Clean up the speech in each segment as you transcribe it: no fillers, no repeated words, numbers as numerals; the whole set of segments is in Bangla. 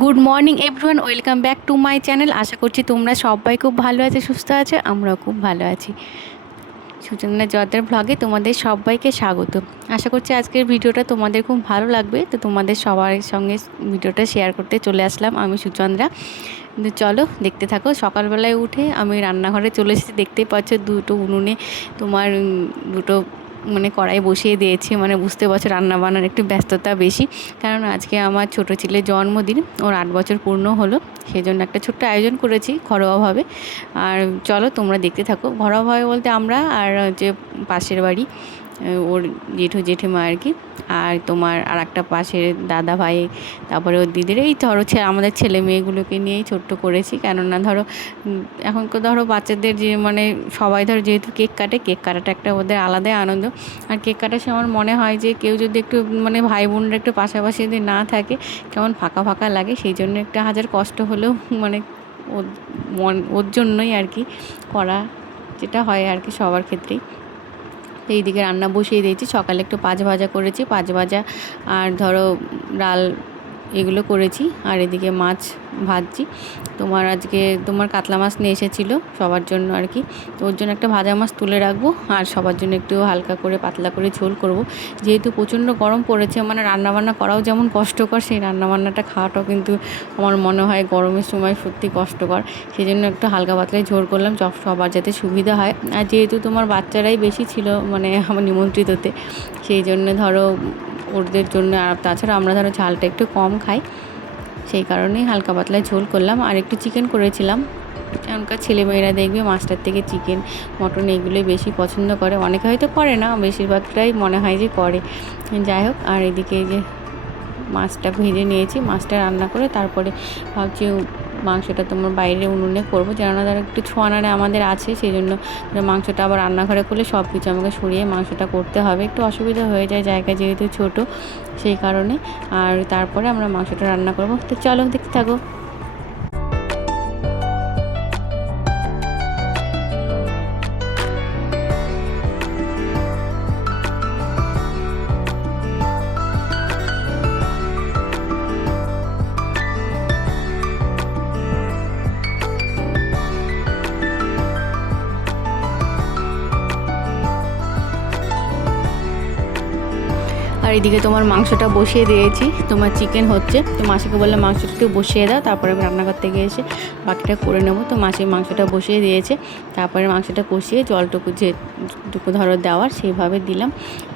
Good morning everyone, welcome back to my channel. আশা করছি তোমরা সবাই খুব ভালো আছো, সুস্থ আছো। আমরাও খুব ভালো আছি। সুচন্দা জর্দার ব্লগে তোমাদের সবাইকে স্বাগত। আশা করছি আজকের ভিডিওটা তোমাদের খুব ভালো লাগবে। তো তোমাদের সবার সঙ্গে ভিডিওটা শেয়ার করতে চলে আসলাম আমি সুচন্দ্রা। কিন্তু চলো দেখতে থাকো। সকালবেলায় উঠে আমি রান্নাঘরে চলে এসেছি। দেখতেই পাচ্ছ দুটো উনুনে তোমার দুটো কড়াই বসিয়ে দিয়েছি। বুঝতে পারছো রান্নাবান্নার একটু ব্যস্ততা বেশি, কারণ আজকে আমার ছোটো ছেলের জন্মদিন। ওর 8 বছর পূর্ণ হলো, সেই জন্য একটা ছোট্ট আয়োজন করেছি ঘরোয়াভাবে। আর চলো তোমরা দেখতে থাকো। ঘরোয়াভাবে বলতে আমরা আর যে পাশের বাড়ি ওর জেঠু জেঠিমা আর কি, আর তোমার আর একটা পাশের দাদা ভাই, তারপরে ওর দিদির, এই ধরো আমাদের ছেলে মেয়েগুলোকে নিয়েই ছোট্ট করেছি। কেননা ধরো এখন ধরো বাচ্চাদের যে সবাই ধরো যেহেতু কেক কাটে, কেক কাটাটা একটা ওদের আলাদাই আনন্দ। আর কেক কাটার সময় আমার মনে হয় যে কেউ যদি একটু ভাই বোনরা একটু পাশাপাশি যদি না থাকে কেমন ফাঁকা ফাঁকা লাগে। সেই জন্য একটা হাজার কষ্ট হলেও ওর জন্যই আর কি করা, যেটা হয় আর কি সবার ক্ষেত্রেই। তো এইদিকে রান্না বসিয়ে দিয়েছি। সকালে একটু পাঁচ ভাজা করেছি, পাঁচ ভাজা আর ধরো ডাল এগুলো করেছি। আর এদিকে মাছ ভাজছি। আজকে কাতলা মাছ নিয়ে এসেছিলো সবার জন্য আর কি। তো ওর জন্য একটা ভাজা মাছ তুলে রাখবো, আর সবার জন্য একটু হালকা করে পাতলা করে ঝোল করব। যেহেতু প্রচণ্ড গরম পড়েছে, রান্নাবান্না করাও যেমন কষ্টকর, সেই রান্নাবান্নাটা খাওয়াটাও কিন্তু আমার মনে হয় গরমের সময় সত্যি কষ্টকর। সেই জন্য একটু হালকা পাতলায় ঝোল করলাম, সবার যাতে সুবিধা হয়। আর যেহেতু বাচ্চারাই বেশি ছিল আমার নিমন্ত্রিততে, সেই জন্য ধরো ওদের জন্য। আর তাছাড়া আমরা ধরো ঝালটা একটু কম খাই, সেই কারণেই হালকা পাতলায় ঝোল করলাম। আর একটু চিকেন করেছিলাম, এখনকার ছেলেমেয়েরা দেখবে মাছটার থেকে চিকেন মটন এগুলোই বেশি পছন্দ করে। অনেকে হয়তো করে না, বেশিরভাগটাই মনে হয় যে করে। যাই হোক, আর এদিকে যে মাছটা ভেজে নিয়েছি, মাছটা রান্না করে তারপরে ভাবছি মাংসটা বাইরে উনুনে করবো। কেননা ধরো একটু ছোঁয়ানারে আমাদের আছে, সেই জন্য মাংসটা আবার রান্নাঘরে করলে সব কিছু আমাকে সরিয়ে মাংসটা করতে হবে, একটু অসুবিধা হয়ে যায়, জায়গা যেহেতু ছোট, সেই কারণে। আর তারপরে আমরা মাংসটা রান্না করবো। তো চলো দেখতে থাকো। আর এদিকে মাংসটা বসিয়ে দিয়েছি, চিকেন হচ্ছে। তো মাসিকে বললাম মাংসটা একটু বসিয়ে দাও, তারপরে আমি রান্নাঘর থেকে এসে বাকিটা করে নেবো। তো মাসি মাংসটা বসিয়ে দিয়েছে, তারপরে মাংসটা কষিয়ে জলটুকু যেটুকু ধরো দেওয়ার সেইভাবে দিলাম।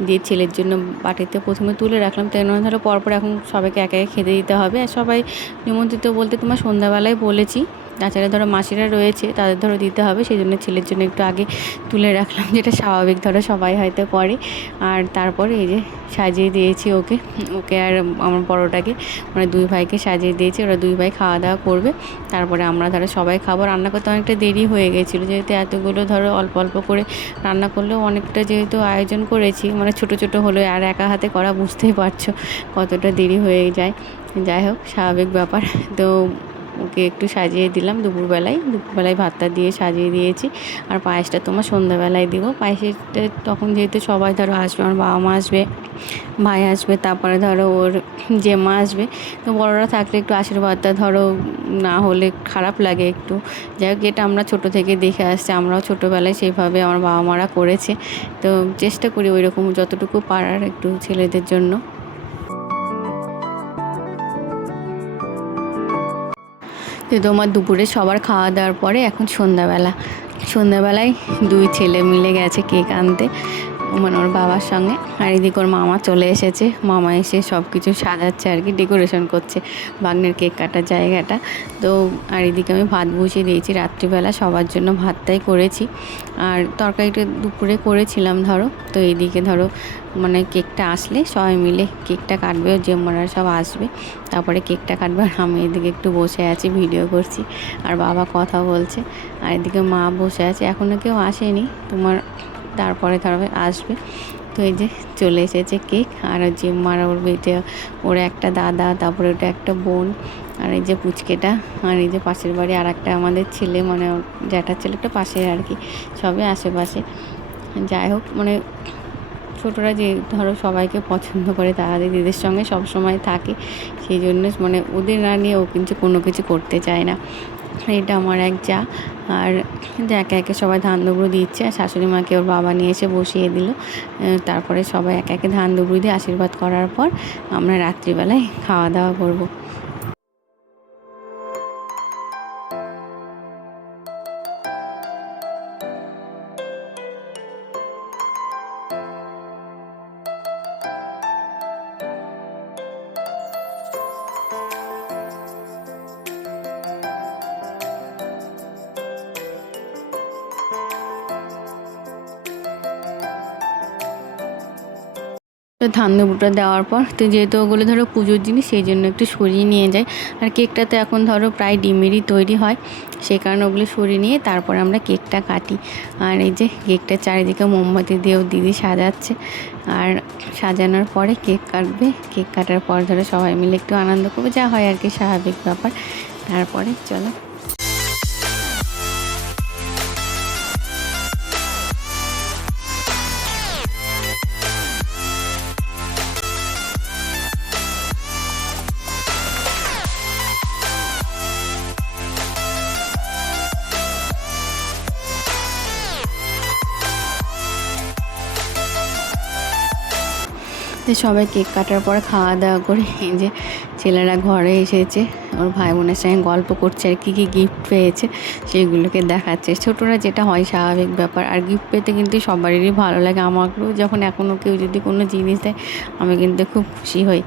দিয়ে ছেলের জন্য বাটিতে প্রথমে তুলে রাখলাম, তাই ধরো পরপর এখন সবাইকে একে একে খেতে দিতে হবে। আর সবাই নিমন্ত্রিত বলতে সন্ধ্যাবেলায় বলেছি, তাছাড়া ধরো মাসিরা রয়েছে, তাদের ধরো দিতে হবে, সেই জন্য ছেলের জন্য একটু আগে তুলে রাখলাম, যেটা স্বাভাবিক ধরো সবাই হয়তো করে। আর তারপরে এই যে সাজিয়ে দিয়েছি ওকে আর আমার বড়োটাকে, দুই ভাইকে সাজিয়ে দিয়েছি। ওরা দুই ভাই খাওয়া দাওয়া করবে, তারপরে আমরা ধরো সবাই খাবো। রান্না করতে অনেকটা দেরি হয়ে গেছিলো, যেহেতু এতগুলো ধরো অল্প অল্প করে রান্না করলেও অনেকটা যেহেতু আয়োজন করেছি, ছোটো ছোটো হলো, আর একা হাতে করা বুঝতেই পারছো কতটা দেরি হয়ে যায়। যাই হোক, স্বাভাবিক ব্যাপার। তো ওকে একটু সাজিয়ে দিলাম দুপুরবেলায় ভাতটা দিয়ে সাজিয়ে দিয়েছি। আর পায়েসটা সন্ধ্যাবেলায় দিব। পায়েসটা তখন যেহেতু সবাই ধরো আসবে, আমার বাবা মা আসবে, ভাই আসবে, তারপরে ধরো ওর যে মা আসবে। তো বড়রা থাকলে একটু আশীর্বাদটা ধরো না হলে খারাপ লাগে একটু। যাই হোক, এটা আমরা ছোটো থেকে দেখে আসছি, আমরাও ছোটোবেলায় সেইভাবে আমার বাবা মারা করেছে। তো চেষ্টা করি ওই রকম যতটুকু পারার একটু ছেলেদের জন্য। তো দুপুরে সবার খাওয়া দাওয়ার পরে এখন সন্ধ্যাবেলায় দুই ছেলে মিলে গেছে কেক আনতে, ওর বাবার সঙ্গে। আর এদিকে ওর মামা চলে এসেছে, মামা এসে সব কিছু সাজাচ্ছে আর কি, ডেকোরেশন করছে বাগনের কেক কাটার জায়গাটা। তো আর এদিকে আমি ভাত বসিয়ে দিয়েছি, রাত্রিবেলা সবার জন্য ভাতটাই করেছি। আর তরকারিটা দুপুরে করেছিলাম ধরো। তো এইদিকে ধরো কেকটা আসলে সবাই মিলে কেকটা কাটবে, জেম্মারা সব আসবে, তারপরে কেকটা কাটবে। আর আমি এদিকে একটু বসে আছি, ভিডিও করছি, আর বাবা কথা বলছে। আর এদিকে মা বসে আছে, এখনও কেউ আসেনি, তারপরে ধরো আসবে। তো এই যে চলে এসেছে কেক। আর জেম্মারা ওর বেটে, ওর একটা দাদা, তারপরে ওটা একটা বোন, আর এই যে পুচকেটা, আর এই যে পাশের বাড়ি আর একটা আমাদের ছেলে, জ্যাঠার ছেলেটা পাশে আর কি, সবই আশেপাশে। যাই হোক, ছোটরা যে ধরো সবাইকে পছন্দ করে, তাদের দিদির সঙ্গে সবসময় থাকে, সেই জন্য মানে ওদের না নিয়ে ও কিন্তু কোনো কিছু করতে চায় না। এটা আমার এক যা। আর একে একে সবাই ধান দুবড়ো দিচ্ছে, আর শাশুড়ি মাকে ওর বাবা নিয়ে এসে বসিয়ে দিল। তারপরে সবাই একে একে ধান দুবড়ো দিয়ে আশীর্বাদ করার পর আমরা রাত্রিবেলায় খাওয়া দাওয়া করব। তো ধান দুপুরটা দেওয়ার পর তো যেহেতু ওগুলো ধরো পুজোর জিনিস, সেই জন্য একটু সরিয়ে নিয়ে যায়। আর কেকটা তো এখন ধরো প্রায় ডিমেরই তৈরি হয়, সেই কারণে ওগুলো সরিয়ে নিয়ে তারপর আমরা কেকটা কাটি। আর এই যে কেকটা চারিদিকে মোমবাতি দিয়েও দিদি সাজাচ্ছে। আর সাজানোর পরে কেক কাটবে, কেক কাটার পর ধরো সবাই মিলে একটু আনন্দ করবে, যা হয় আর কি স্বাভাবিক ব্যাপার। তারপরে চলো তো সবাই কেক কাটার পর খাওয়া দাওয়া করে এই যে ছেলেরা ঘরে এসেছে, ওর ভাই বোনের সঙ্গে গল্প করছে আর কী কী গিফট পেয়েছে সেগুলোকে দেখাচ্ছে। ছোটরা যেটা হয় স্বাভাবিক ব্যাপার, আর গিফট পেতে কিন্তু সবারই ভালো লাগে। আমাকেও যখন এখনও কেউ যদি কোনো জিনিস দেয় আমি কিন্তু খুব খুশি হই।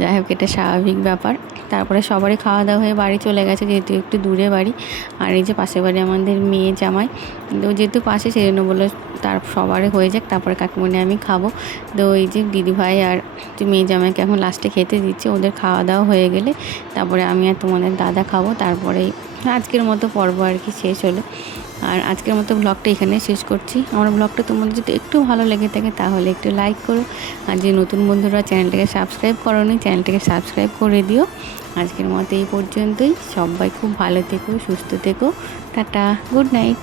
যাই হোক, এটা স্বাভাবিক ব্যাপার। তারপরে সবারই খাওয়া দাওয়া হয়ে বাড়ি চলে গেছে, যেহেতু একটু দূরে বাড়ি। আর এই যে পাশের বাড়ি আমাদের মেয়ে জামাই, তো যেহেতু পাশে সেই জন্য বললো তার সবারই হয়ে যাক, তারপরে কাকিমণি আমি খাবো। তো এই যে দিদিভাই আর মেয়ে জামাইকে এখন লাস্টে খেতে দিচ্ছে। ওদের খাওয়া দাওয়া হয়ে গেলে তারপরে আমি আর তোমাদের দাদা খাবো। তারপরেই আজকের মতো পর্ব আর কি শেষ হলো। আর আজকের মতো ব্লগটা এখানে শেষ করছি। আমার ব্লগটা তোমাদের যদি একটু ভালো লেগে থাকে তাহলে একটু লাইক করো, আর যে নতুন বন্ধুরা চ্যানেলটাকে সাবস্ক্রাইব করোনি চ্যানেলটাকে সাবস্ক্রাইব করে দিও। আজকের মতো এই পর্যন্তই। সবাই খুব ভালো থেকো, সুস্থ থেকো। Tata, good night.